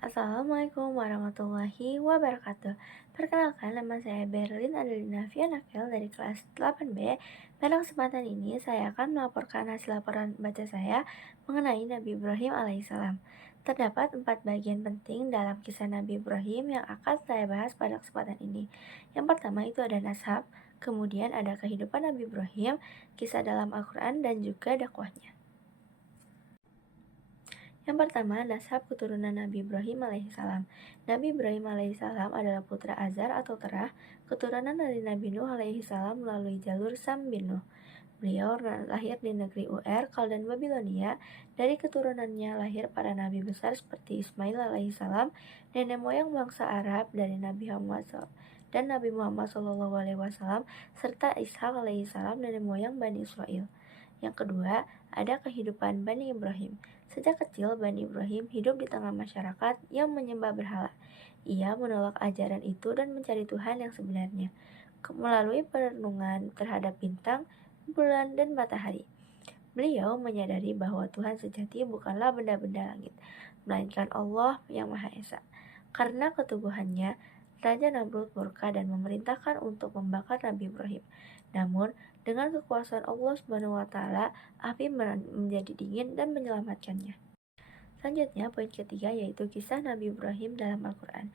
Assalamualaikum warahmatullahi wabarakatuh. Perkenalkan, nama saya Berlin Adelina Fianakel dari kelas 8B. Pada kesempatan ini saya akan melaporkan hasil laporan baca saya mengenai Nabi Ibrahim alaihissalam. Terdapat 4 bagian penting dalam kisah Nabi Ibrahim yang akan saya bahas pada kesempatan ini. Yang pertama itu ada nasab, kemudian ada kehidupan Nabi Ibrahim, kisah dalam Al-Quran, dan juga dakwahnya. Yang pertama, nasab keturunan Nabi Ibrahim alaihissalam. Nabi Ibrahim alaihissalam adalah putra Azar atau Terah, keturunan dari Nabi Nuh alaihissalam melalui jalur Sam bin Nuh. Beliau lahir di negeri Kaldan Babilonia. Dari keturunannya lahir para nabi besar seperti Ismail alaihissalam, nenek moyang bangsa Arab dari Nabi Muhammad dan Nabi Muhammad SAW, serta Ishak alaihissalam, nenek moyang Bani Israel. Yang kedua, ada kehidupan Bani Ibrahim. Sejak kecil, Bani Ibrahim hidup di tengah masyarakat yang menyembah berhala. Ia menolak ajaran itu dan mencari Tuhan yang sebenarnya melalui perenungan terhadap bintang, bulan, dan matahari. Beliau menyadari bahwa Tuhan sejati bukanlah benda-benda langit, melainkan Allah yang Maha Esa. Karena keteguhannya, Raja Namrud murka dan memerintahkan untuk membakar Nabi Ibrahim. Namun, dengan kekuasaan Allah Subhanahu wa taala, api menjadi dingin dan menyelamatkannya. Selanjutnya, poin ketiga yaitu kisah Nabi Ibrahim dalam Al-Quran.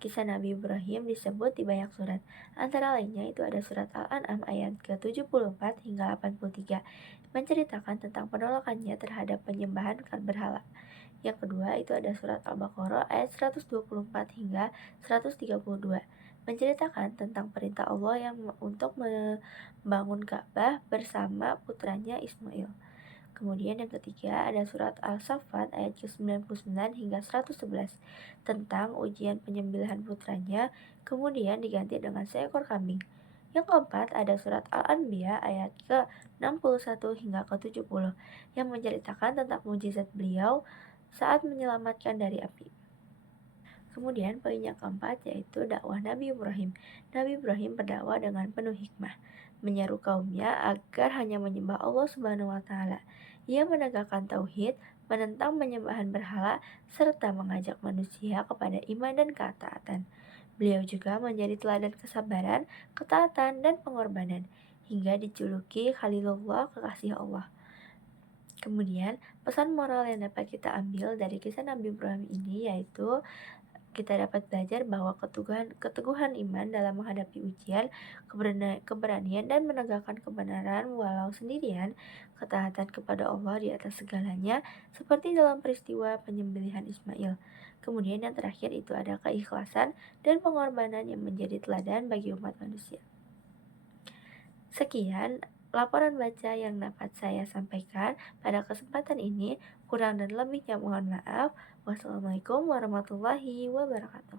Kisah Nabi Ibrahim disebut di banyak surat. Antara lainnya itu ada surat Al-An'am ayat ke-74 hingga 83, menceritakan tentang penolakannya terhadap penyembahan berhala. Yang kedua itu ada surat Al-Baqarah ayat 124 hingga 132, menceritakan tentang perintah Allah yang untuk membangun Ka'bah bersama putranya Ismail. Kemudian yang ketiga ada surat Al-Saffat ayat ke-99 hingga 111 tentang ujian penyembelihan putranya, kemudian diganti dengan seekor kambing. Yang keempat ada surat Al-Anbiya ayat ke-61 hingga ke-70 yang menceritakan tentang mujizat beliau saat menyelamatkan dari api. Kemudian poin yang keempat yaitu dakwah Nabi Ibrahim. Nabi Ibrahim berdakwah dengan penuh hikmah, menyeru kaumnya agar hanya menyembah Allah Subhanahu wa taala. Ia menegakkan tauhid, menentang penyembahan berhala, serta mengajak manusia kepada iman dan ketaatan. Beliau juga menjadi teladan kesabaran, ketaatan, dan pengorbanan, hingga dijuluki Khalilullah, kekasih Allah. Kemudian, pesan moral yang dapat kita ambil dari kisah Nabi Ibrahim ini yaitu kita dapat belajar bahwa keteguhan iman dalam menghadapi ujian, keberanian dan menegakkan kebenaran walau sendirian, ketaatan kepada Allah di atas segalanya, seperti dalam peristiwa penyembelihan Ismail. Kemudian yang terakhir itu ada keikhlasan dan pengorbanan yang menjadi teladan bagi umat manusia. Sekian laporan baca yang dapat saya sampaikan pada kesempatan ini. Kurang dan lebihnya mohon maaf. Wassalamualaikum warahmatullahi wabarakatuh.